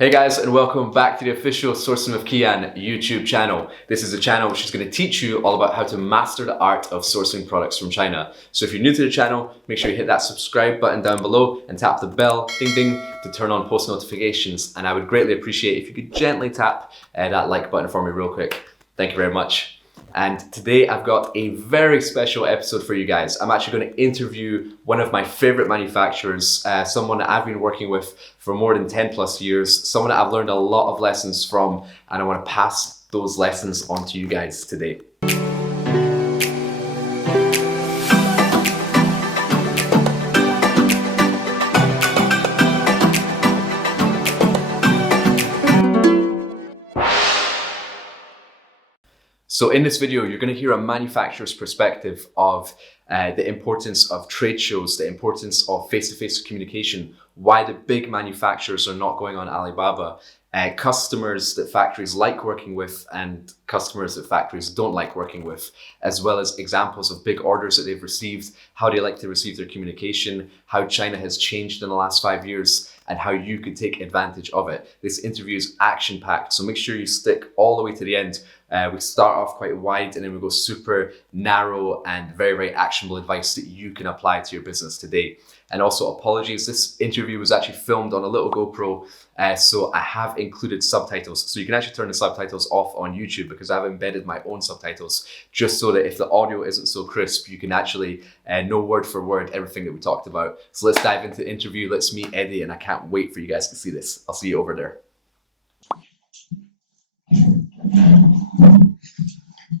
Hey guys, and welcome back to the official Sourcing with Kian YouTube channel. This is a channel which is going to teach you all about how to master the art of sourcing products from China. So if you're new to the channel, make sure you hit that subscribe button down below and tap the bell, ding ding, to turn on post notifications. And I would greatly appreciate if you could gently tap that like button for me real quick. Thank you very much. And today I've got a very special episode for you guys. I'm actually going to interview one of my favorite manufacturers, someone that I've been working with for more than 10 plus years, someone that I've learned a lot of lessons from, and I want to pass those lessons on to you guys today. So in this video, you're going to hear a manufacturer's perspective of the importance of trade shows, the importance of face-to-face communication, why the big manufacturers are not going on Alibaba, customers that factories like working with and customers that factories don't like working with, as well as examples of big orders that they've received, how they like to receive their communication, how China has changed in the last 5 years, and how you could take advantage of it. This interview is action-packed, so make sure you stick all the way to the end. We start off quite wide and then we go super narrow and very, very actionable advice that you can apply to your business today. And also apologies, this interview was actually filmed on a little GoPro, so I have included subtitles. So you can actually turn the subtitles off on YouTube because I've embedded my own subtitles just so that if the audio isn't so crisp, you can actually know word for word everything that we talked about. So let's dive into the interview. Let's meet Eddie, and I can't wait for you guys to see this. I'll see you over there.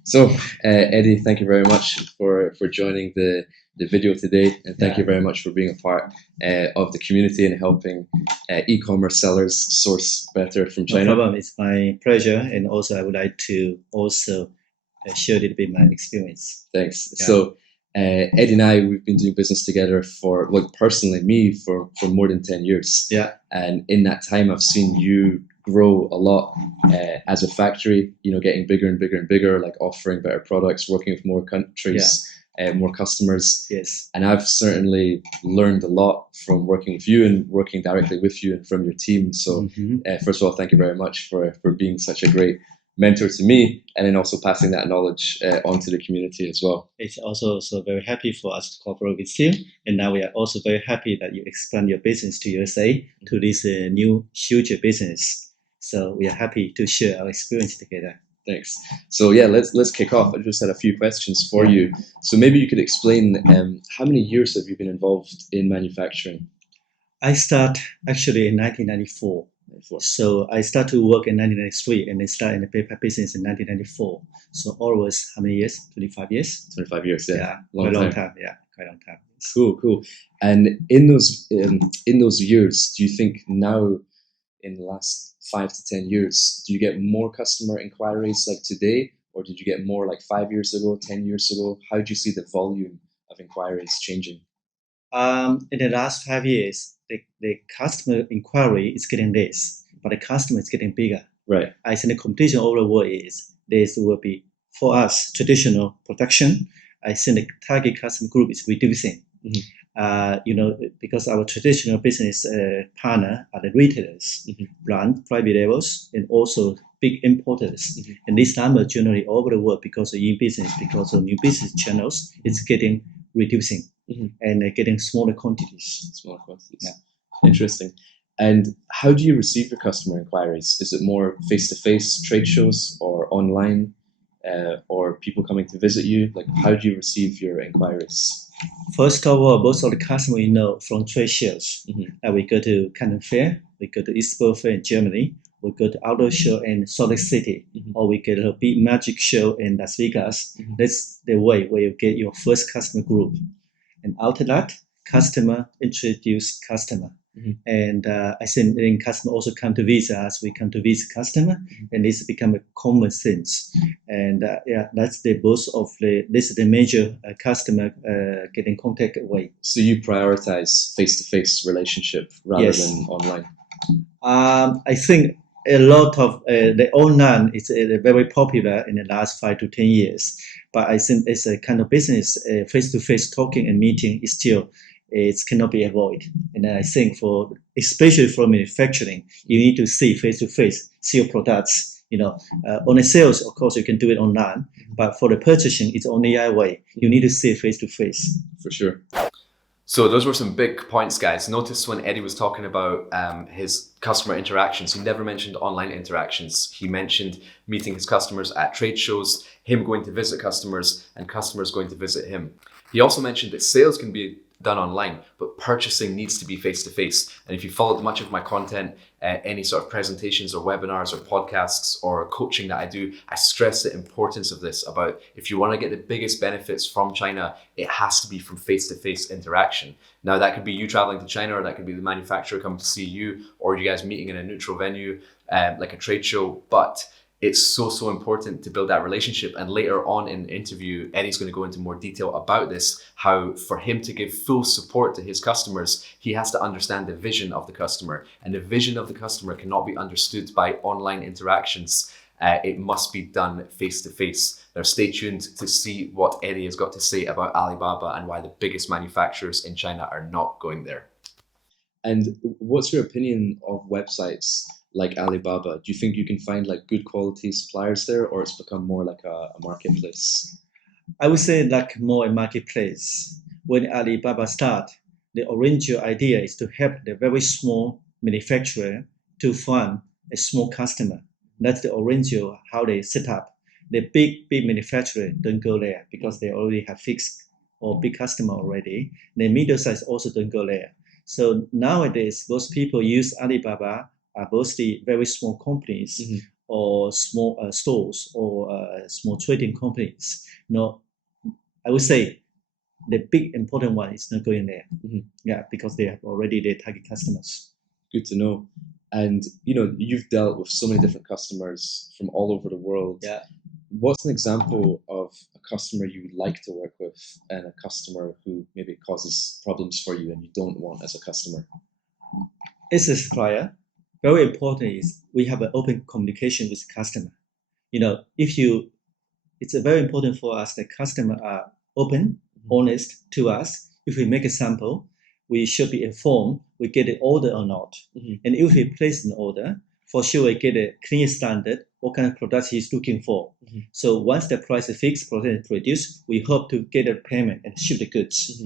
So Eddie, thank you very much for joining the video today, and thank you very much for being a part of the community and helping e-commerce sellers source better from China. No problem. It's my pleasure, and also I would like to also share a little bit my experience. Thanks. Yeah. So Eddie and I, we've been doing business together for, well, personally me for more than 10 years. Yeah. And in that time, I've seen you grow a lot as a factory, you know, getting bigger and bigger and bigger, like offering better products, working with more countries, more customers. Yes. And I've certainly learned a lot from working with you and working directly with you and from your team. So first of all, thank you very much for being such a great mentor to me, and then also passing that knowledge onto the community as well. It's also so very happy for us to cooperate with you, and now we are also very happy that you expand your business to USA, to this new huge business. So we are happy to share our experience together. Thanks. So yeah, let's kick off. I just had a few questions for you. So maybe you could explain how many years have you been involved in manufacturing? I start actually in 1994. So I started to work in 1993 and I started in the paper business in 1994. So almost how many years? 25 years? 25 years, yeah. Yeah, quite a long time. Yeah, quite a long time. Cool. And in those years, do you think now, in the last 5 to 10 years, do you get more customer inquiries like today, or did you get more like 5 years ago, 10 years ago? How do you see the volume of inquiries changing? In the last 5 years, the customer inquiry is getting less, but the customer is getting bigger. Right. I think the competition over the world is this will be, for us, traditional production. I think the target customer group is reducing. Because our traditional business partner are the retailers, brand, private labels, and also big importers. And this number generally over the world because of e-business, because of new business channels, it's getting reducing. And getting smaller quantities. Smaller quantities. Yeah. Interesting. And how do you receive your customer inquiries? Is it more face-to-face trade shows or online, or people coming to visit you? Like, how do you receive your inquiries? First of all, most of the customers we know from trade shows. We go to Canton Fair, we go to Expo Fair in Germany, we go to Outdoor Show in Salt Lake City, or we get a big magic show in Las Vegas. That's the way where you get your first customer group. And after that, customer introduce customer. And I think then customer also come to visit us. We come to visit customer, and this become a common thing. And that's this is the major customer getting contact way. So you prioritize face-to-face relationship rather than online. I think a lot of the online is very popular in the last 5 to 10 years. But I think it's a kind of business, face-to-face talking and meeting is still it cannot be avoided. And I think especially for manufacturing, you need to see face to face, see your products. On the sales, of course, you can do it online, but for the purchasing, it's only a way. You need to see face to face. For sure. So those were some big points, guys. Notice when Eddie was talking about his customer interactions, he never mentioned online interactions. He mentioned meeting his customers at trade shows, him going to visit customers, and customers going to visit him. He also mentioned that sales can be done online, but purchasing needs to be face-to-face. And if you followed much of my content, any sort of presentations or webinars or podcasts or coaching that I do, I stress the importance of this about if you want to get the biggest benefits from China, it has to be from face-to-face interaction. Now that could be you traveling to China, or that could be the manufacturer coming to see you, or you guys meeting in a neutral venue, like a trade show. But it's so important to build that relationship. And later on in the interview, Eddie's going to go into more detail about this, how for him to give full support to his customers, he has to understand the vision of the customer. And the vision of the customer cannot be understood by online interactions. It must be done face to face. Now stay tuned to see what Eddie has got to say about Alibaba and why the biggest manufacturers in China are not going there. And what's your opinion of websites like Alibaba? Do you think you can find like good quality suppliers there, or it's become more like a marketplace? I would say like more a marketplace. When Alibaba started, the original idea is to help the very small manufacturer to find a small customer. That's the original how they set up. The big manufacturer don't go there because they already have fixed or big customer already. The middle size also don't go there. So nowadays, most people use Alibaba are mostly very small companies or small stores or small trading companies. No, I would say the big important one is not going there. Yeah, because they have already their target customers. Good to know. And you've dealt with so many different customers from all over the world. Yeah. What's an example of a customer you would like to work with and a customer who maybe causes problems for you and you don't want as a customer? As a supplier, very important is we have an open communication with the customer. It's very important for us that customer are open, honest to us. If we make a sample, we should be informed we get an order or not. And if we place an order, for sure we get a clear standard, what kind of product he's looking for. So once the price is fixed, product is produced, we hope to get a payment and ship the goods.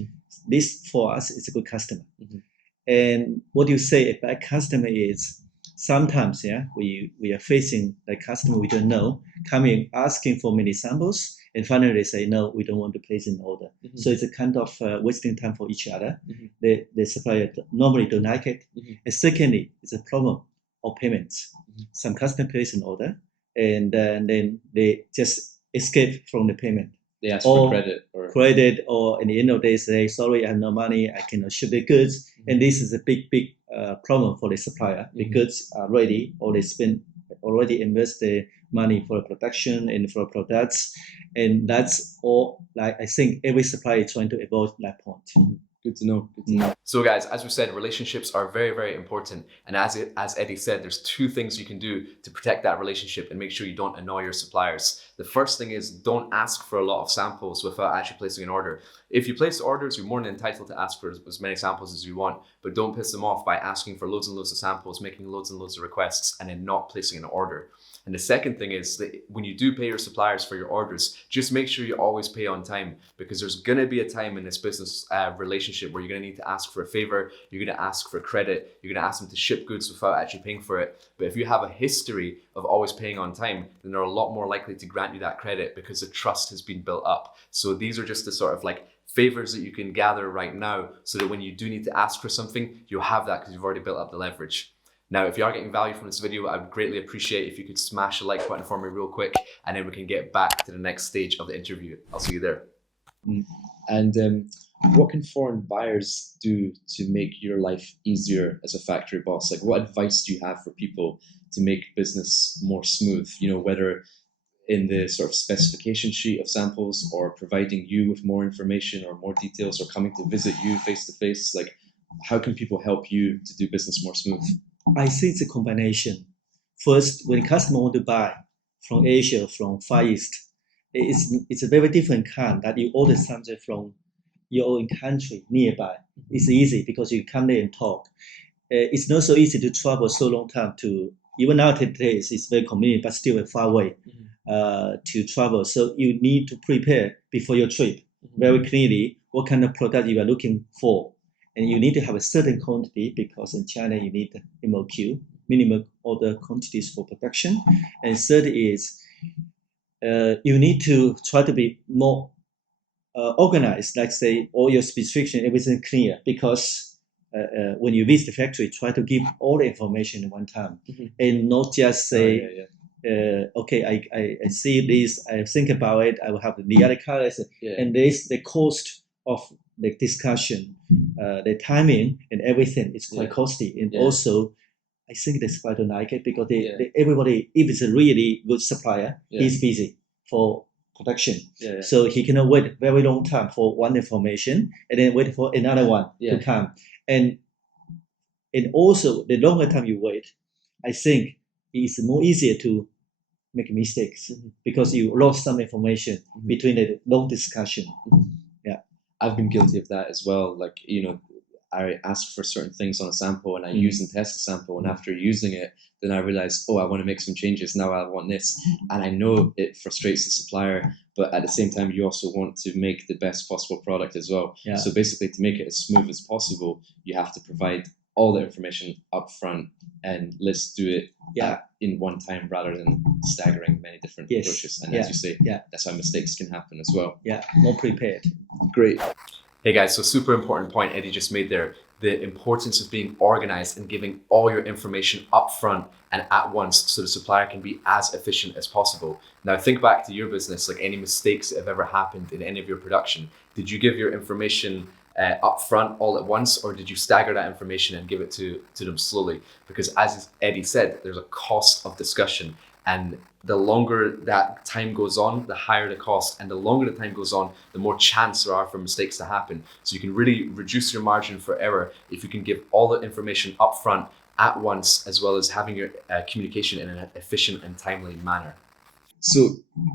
This for us is a good customer. And what you say about a customer is sometimes, we are facing the customer we don't know, coming asking for many samples, and finally they say, no, we don't want to place an order. So it's a kind of wasting time for each other. The supplier normally don't like it. And secondly, it's a problem of payments. Some customer place an order, and then they just escape from the payment. They ask for credit, or in the end of the day say, sorry, I have no money, I cannot ship the goods. And this is a big problem for the supplier. The goods are ready, or they already invest the money for production and for products. And that's all, like, I think every supplier is trying to avoid that point. Good to know. So guys, as we said, relationships are very, very important. And as Eddie said, there's two things you can do to protect that relationship and make sure you don't annoy your suppliers. The first thing is don't ask for a lot of samples without actually placing an order. If you place orders, you're more than entitled to ask for as many samples as you want, but don't piss them off by asking for loads and loads of samples, making loads and loads of requests, and then not placing an order. And the second thing is that when you do pay your suppliers for your orders, just make sure you always pay on time, because there's going to be a time in this business relationship where you're going to need to ask for a favor, you're going to ask for credit, you're going to ask them to ship goods without actually paying for it. But if you have a history of always paying on time, then they're a lot more likely to grant you that credit because the trust has been built up. So these are just the sort of like favors that you can gather right now so that when you do need to ask for something, you'll have that because you've already built up the leverage. Now, if you are getting value from this video, I would greatly appreciate if you could smash the like button for me real quick, and then we can get back to the next stage of the interview. I'll see you there. And what can foreign buyers do to make your life easier as a factory boss? Like, what advice do you have for people to make business more smooth? Whether in the sort of specification sheet of samples, or providing you with more information or more details, or coming to visit you face to face. Like, how can people help you to do business more smooth? I think it's a combination. First, when a customer want to buy from Asia, from Far East, it's a very different kind that you order something from your own country nearby. It's easy because you come there and talk. It's not so easy to travel so long time to, even nowadays it's very convenient, but still far away to travel. So you need to prepare before your trip very clearly what kind of product you are looking for. And you need to have a certain quantity because in China you need MOQ, minimum order quantities for production. And third is you need to try to be more organized, like say all your specification, everything clear, because when you visit the factory, try to give all the information at one time and not just say, okay, I see this, I think about it, I will have the other colors, and there's the cost of the discussion, the timing and everything is quite costly. And also, I think the supplier don't like it because everybody, if it's a really good supplier, he's busy for production. So he cannot wait very long time for one information and then wait for another one to come. And also, the longer time you wait, I think it's more easier to make mistakes because you lost some information between the long discussion. I've been guilty of that as well. Like, I ask for certain things on a sample and I use and test the sample, and after using it, then I realize, oh, I want to make some changes. Now I want this. And I know it frustrates the supplier, but at the same time, you also want to make the best possible product as well. So basically, to make it as smooth as possible, you have to provide all the information up front, and let's do it in one time rather than staggering many different approaches. And as you say, that's how mistakes can happen as well. More prepared. Great. Hey guys, so super important point Eddie just made there. The importance of being organized and giving all your information up front and at once so the supplier can be as efficient as possible. Now think back to your business, like any mistakes that have ever happened in any of your production. Did you give your information up front all at once, or did you stagger that information and give it to them slowly? Because as Eddie said, there's a cost of discussion, and the longer that time goes on, the higher the cost, and the longer the time goes on, the more chance there are for mistakes to happen. So you can really reduce your margin for error if you can give all the information up front at once, as well as having your communication in an efficient and timely manner. So,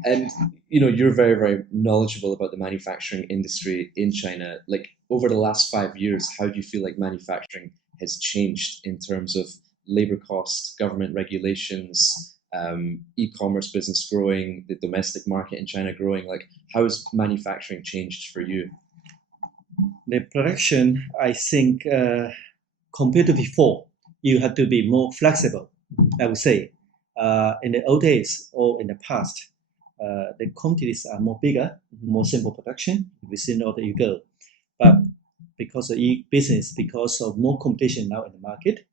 and you're very, very knowledgeable about the manufacturing industry in China. Like over the last 5 years, how do you feel like manufacturing has changed in terms of labor costs, government regulations, e-commerce business growing, the domestic market in China growing? Like, how has manufacturing changed for you? The production, I think, compared to before, you have to be more flexible, I would say. In the old days or in the past, the quantities are more bigger, more simple production, within order you go. But because of e-business, because of more competition now in the market,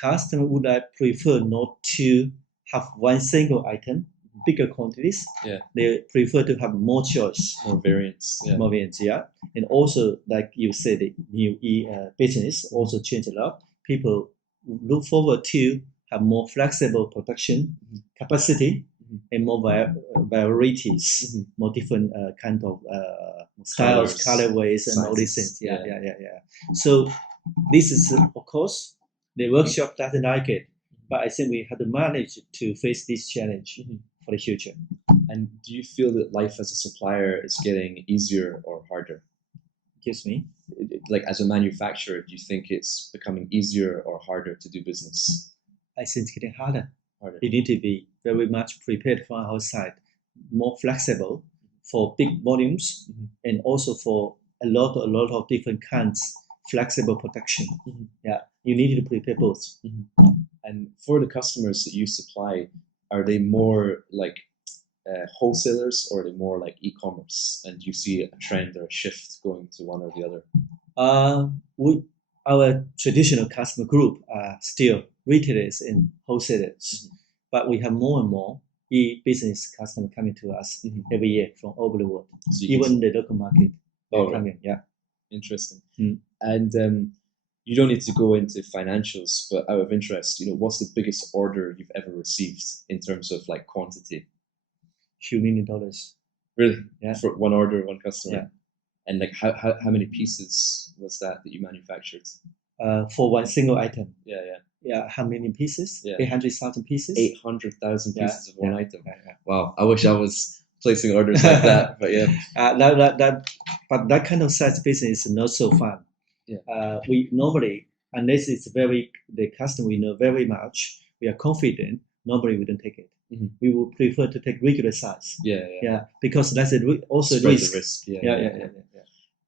customer would prefer not to have one single item, bigger quantities. They prefer to have more choice, more variants. More variants, And also, like you said, the new business also changed a lot. People look forward to have more flexible production capacity and more varieties, more different kind of styles, colorways, and all these things. So this is, of course, the workshop doesn't like it, but I think we have to manage to face this challenge for the future. And do you feel that life as a supplier is getting easier or harder? Excuse me? Like as a manufacturer, do you think it's becoming easier or harder to do business? I think it's getting harder. You need to be very much prepared from our side, more flexible for big volumes, and also for a lot of different kinds flexible production. You need to prepare both. And for the customers that you supply, are they more like wholesalers, or are they more like e-commerce? And do you see a trend or a shift going to one or the other? Our traditional customer group are still retailers and wholesalers, but we have more and more e-business customers coming to us every year from all over the world, so even the local market. Coming. Interesting. And you don't need to go into financials, but out of interest, what's the biggest order you've ever received in terms of like quantity? $2 million. Really? For one order, one customer. And like how many pieces was that you manufactured? For one single item. How many pieces? 800,000 pieces. 800,000 pieces of one item. Wow, I wish I was placing orders like that. But but that kind of size business is not so fun. Yeah. We normally, unless it's the customer we know very much, we are confident, normally we don't take it. We would prefer to take regular size. Yeah. Because that's also Spread risk. the risk. Yeah.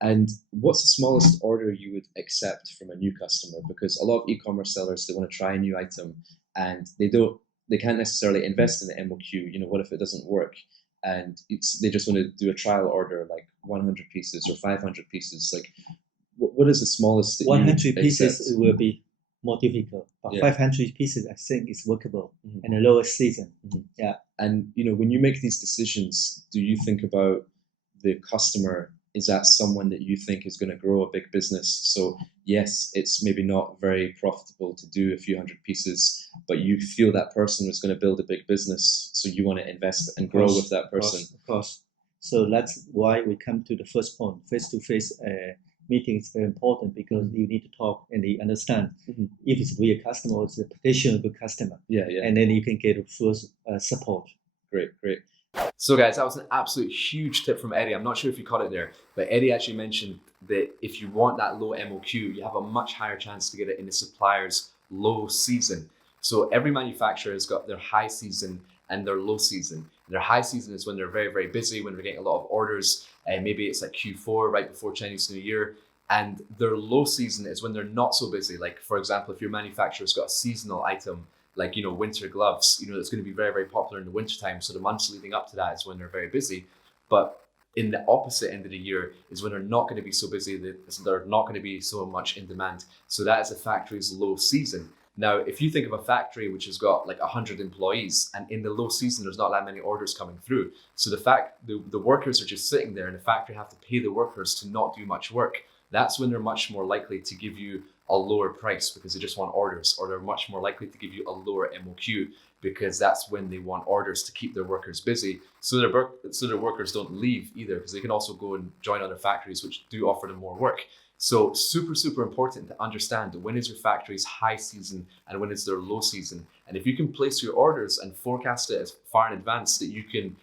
And what's the smallest order you would accept from a new customer? Because a lot of e-commerce sellers, they want to try a new item and they can't necessarily invest in the MOQ. You know, what if it doesn't work? And they just want to do a trial order, like 100 pieces or 500 pieces. Like, what is the smallest that 100 pieces will be more difficult, but 500 pieces I think is workable in a lower season. Yeah. And you know, when you make these decisions, do you think about the customer? Is that someone that you think is going to grow a big business? So yes, it's maybe not very profitable to do a few hundred pieces, but you feel that person is going to build a big business, so you want to invest and grow with that person. Of course. So that's why we come to the first point. Face-to-face meeting is very important because you need to talk and they understand if it's really a customer or it's a potential good customer. Yeah. And then you can get first support. Great. So guys, that was an absolute huge tip from Eddie. I'm not sure if you caught it there, but Eddie actually mentioned that if you want that low MOQ, you have a much higher chance to get it in the supplier's low season. So every manufacturer has got their high season and their low season. Their high season is when they're very, very busy, when they're getting a lot of orders, and maybe it's like Q4, right before Chinese New Year. And their low season is when they're not so busy. Like, for example, if your manufacturer's got a seasonal item, like, you know, winter gloves, you know, it's going to be very, very popular in the winter time. So the months leading up to that is when they're very busy. But in the opposite end of the year is when they're not going to be so busy, they're not going to be so much in demand. So that is a factory's low season. Now, if you think of a factory which has got like 100 employees and in the low season, there's not that many orders coming through. So the workers are just sitting there and the factory have to pay the workers to not do much work. That's when they're much more likely to give you a lower price because they just want orders, or they're much more likely to give you a lower MOQ because that's when they want orders to keep their workers busy. So their workers don't leave either, because they can also go and join other factories which do offer them more work. So super important to understand when is your factory's high season and when is their low season. And if you can place your orders and forecast it as far in advance that you can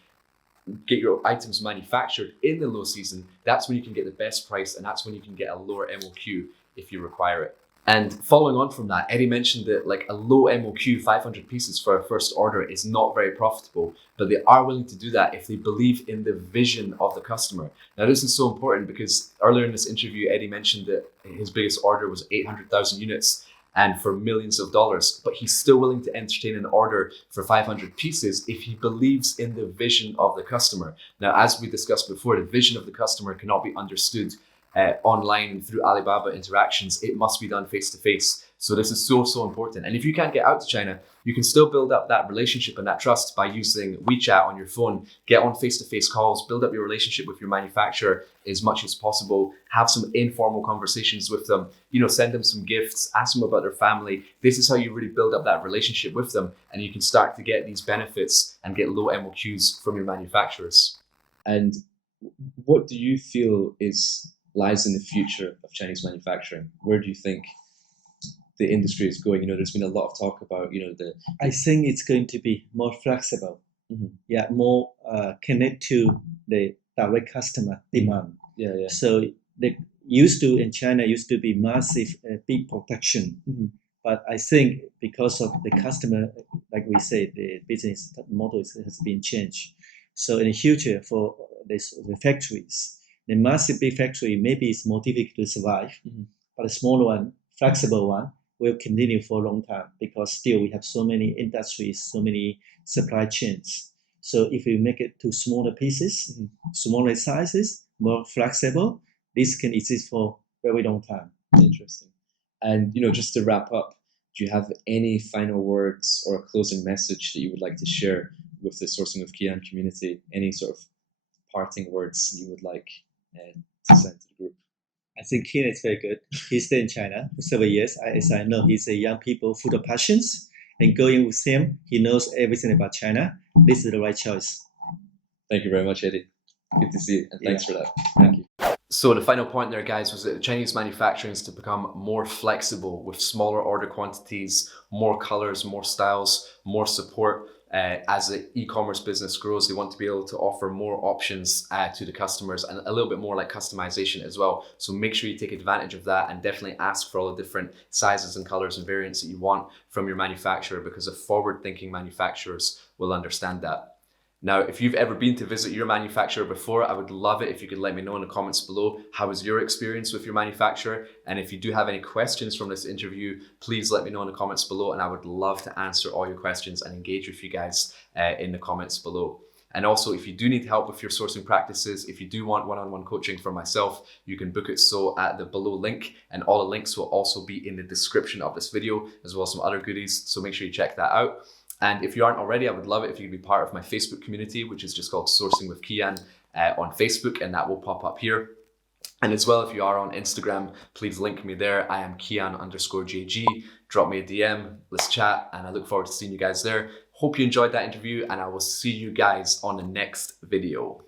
get your items manufactured in the low season, that's when you can get the best price, and that's when you can get a lower MOQ if you require it. And following on from that, Eddie mentioned that like a low MOQ 500 pieces for a first order is not very profitable, but they are willing to do that if they believe in the vision of the customer. Now, this is so important because earlier in this interview, Eddie mentioned that his biggest order was 800,000 units and for millions of dollars, but he's still willing to entertain an order for 500 pieces if he believes in the vision of the customer. Now, as we discussed before, the vision of the customer cannot be understood online through Alibaba interactions. It must be done face to face. So this is so important. And if you can't get out to China, you can still build up that relationship and that trust by using WeChat on your phone. Get on face-to-face calls, build up your relationship with your manufacturer as much as possible. Have some informal conversations with them. You know, send them some gifts, ask them about their family. This is how you really build up that relationship with them, and you can start to get these benefits and get low MOQs from your manufacturers. And what do you feel lies in the future of Chinese manufacturing? Where do you think the industry is going? You know, there's been a lot of talk about, you know, I think it's going to be more flexible. Yeah, more connect to the direct customer demand. Yeah. So in China used to be massive big production. But I think because of the customer, like we say, the business model has been changed. So in the future for the factories, the massive big factory maybe it's more difficult to survive, but a small one, flexible one, will continue for a long time because still we have so many industries, so many supply chains. So if we make it to smaller pieces, smaller sizes, more flexible, this can exist for a very long time. Interesting. And you know, just to wrap up, do you have any final words or a closing message that you would like to share with the Sourcing with Kian community? Any sort of parting words you would like to send to the group? I think Kian is very good. He stayed in China for several years. As I know, he's a young people full of passions. And going with him, he knows everything about China. This is the right choice. Thank you very much, Eddie. Good to see you, and thanks for that. Thank you. So the final point there, guys, was that Chinese manufacturing is to become more flexible with smaller order quantities, more colors, more styles, more support. as the e-commerce business grows, they want to be able to offer more options to the customers and a little bit more like customization as well. So make sure you take advantage of that and definitely ask for all the different sizes and colors and variants that you want from your manufacturer, because the forward-thinking manufacturers will understand that. Now, if you've ever been to visit your manufacturer before, I would love it if you could let me know in the comments below. How was your experience with your manufacturer? And if you do have any questions from this interview, please let me know in the comments below, and I would love to answer all your questions and engage with you guys in the comments below. And also, if you do need help with your sourcing practices, if you do want one-on-one coaching from myself, you can book it so at the below link, and all the links will also be in the description of this video, as well as some other goodies. So make sure you check that out. And if you aren't already, I would love it if you could be part of my Facebook community, which is just called Sourcing with Kian on Facebook, and that will pop up here. And as well, if you are on Instagram, please link me there. I am Kian_JG. Drop me a DM, let's chat, and I look forward to seeing you guys there. Hope you enjoyed that interview, and I will see you guys on the next video.